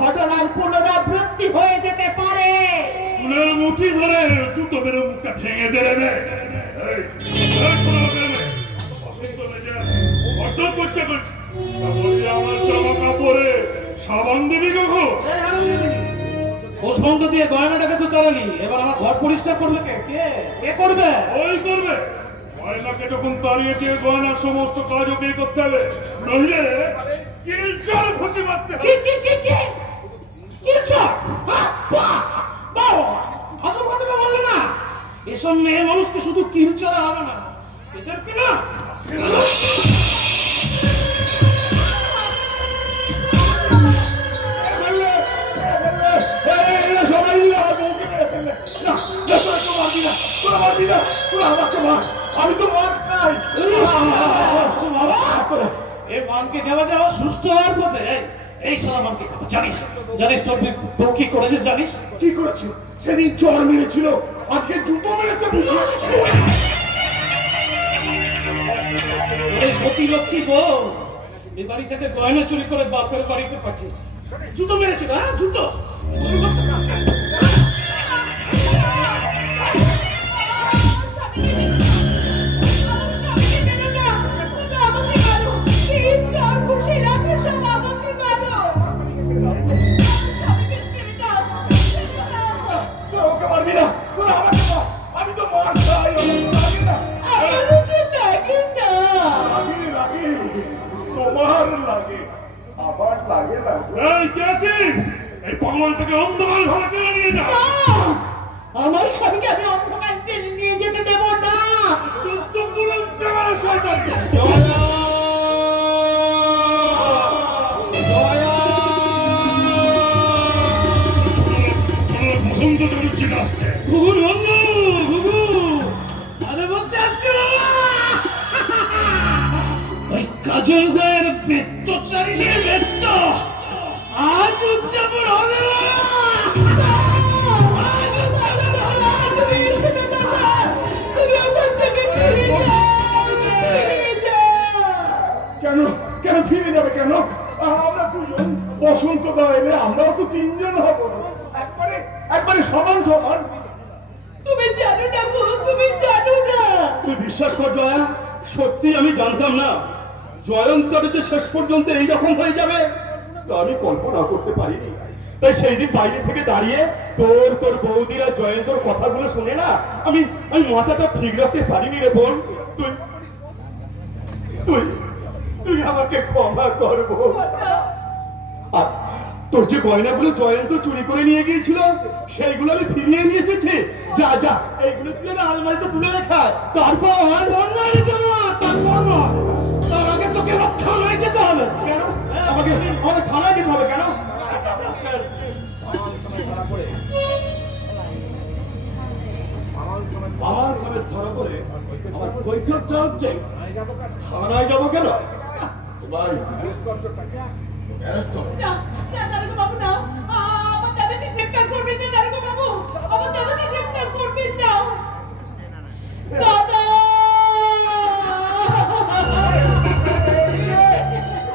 ঘটনার পুনরাবৃত্তি হয়ে যেতে পারে। চুলের মুঠি ধরে জুতো মেরে মুখটা ভেঙে দেবে। আমার জামা কাপড়ে সাবান দিবি কখন? বসন্ত দিয়ে গয়নাটাকে তো তাড়ালি, এবার আমার ঘর পরিষ্কার করবে কে? কে করবে? ওই করবে। গয়নাকে যখন তাড়িয়েছে গয়নার সমস্ত কাজ ওকেই করতে হবে, নইলে কিলচর খুশি মারতে হবে। আসল কথাটা বললে না, এসব মেয়ে মানুষকে শুধু কিলচরা হবে না, এদের কি না আমি তো মার খাই। এই মানকে খাওয়া যাওয়া সুস্থ হওয়ার পথে। এই সালা মানকে খাওয়া জানিস জানিস তোর বউ কি করেছে জানিস? কি করেছে? সেদিন চর মেরেছিল, আজকে জুতো মেরেছে। এই সতী লক্ষ্মী বউ এই বাড়ি থেকে গয়না চুরি করে বাপের বাড়িতে পাঠিয়েছে, জুতো মেরেছিল। হ্যাঁ জুতো। আমার স্বামীকে আমি অন্ধকার টেনে নিয়ে যেতে দেব না। কাজল গায়ের বেত্ত চারিদিকে বেত্ত, আজ উদযাপন হবে না। কেন কেন ফিরে যাবে কেন? আমরা দুজন, বসন্ত দা এলে আমরাও তো তিনজন হব। একবারে সমান সমান। তুমি জানো না গো, তুমি জানো না। তুই বিশ্বাস কর জয়া, সত্যি আমি জানতাম না জয়ন্তর যে শেষ পর্যন্ত এইরকম হয়ে যাবে তা আমি কল্পনা করতে পারিনি। তাই সেই দিন বাইরে থেকে দাঁড়িয়ে তোর বৌদিরা জয়ন্তর কথাগুলো শুনে না আমি মাথাটা ঠিক রাখতে পারিনি রে বোন। তুই তুই তুই আমাকে ক্ষমা করবো। আর তোর যে গয়নাগুলো জয়ন্ত চুরি করে নিয়ে গিয়েছিল সেইগুলো আমি ফিরিয়ে নিয়ে এসেছি। যা যা এইগুলো তুলে না আলমারিতে তুলে রেখা। তারপর তার আগে তোকে থানায় যেতে হবে। কেন? আমাকে থানায় যেতে হবে কেন? আমার সমেত ধরা পড়ে আমার কৈফিয়ত চাওয়া হচ্ছে, থানায় যাবো কেন? ভাই না, না, দারোগা বাবু না। আমার দাদাকে গ্রেফতার করবেন না, দারোগা বাবু। আমার দাদাকে গ্রেফতার করবেন না। দাদা!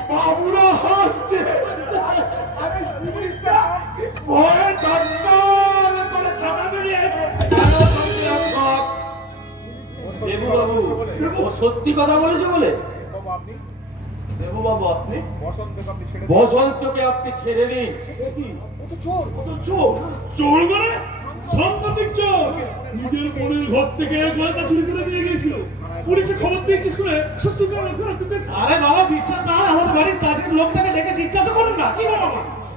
বাবুরা হাসছে। আরে পুলিশটা ভয়ে ডাক্তার করে সাদা বেরিয়ে দেবু বাবু ও সত্যি কথা বলেছে বলে? দেবু বাবু আপনি বসন্তকে আপনি ছেড়ে দিন। চোর মানে সাংবাদিক চোর। নিজের বোনের ঘর থেকে গয়না চুরি করে নিয়ে গিয়েছিল। পুলিশে খবর দিয়েছে শুনে সুস্থ করে আরে বাবা বিশ্বাস না হয় আমাদের বাড়ির কাজের লোকটাকে ডেকে জিজ্ঞাসা করুন না। কি বাবা,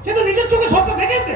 সে তো নিজের চোখে সবটা দেখেছে।